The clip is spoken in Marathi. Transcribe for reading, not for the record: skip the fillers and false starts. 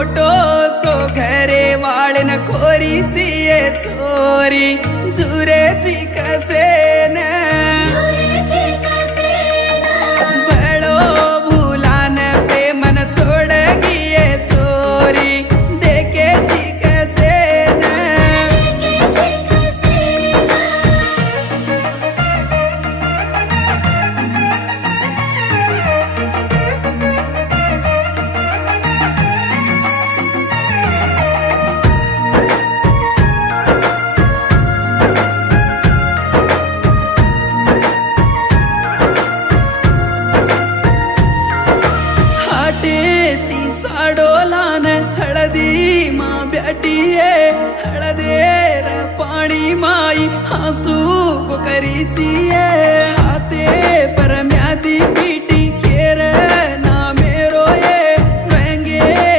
मोटो सो घरे वाळन खोरीची ये चोरी जुरेची कसेन बळो भुलान प्रेमन छोड गिये चोरी देखेची कसेन ती साडोलान हळदी मा ब्याटिये हळदेर पाणी माई हसू करीची हाते परम्या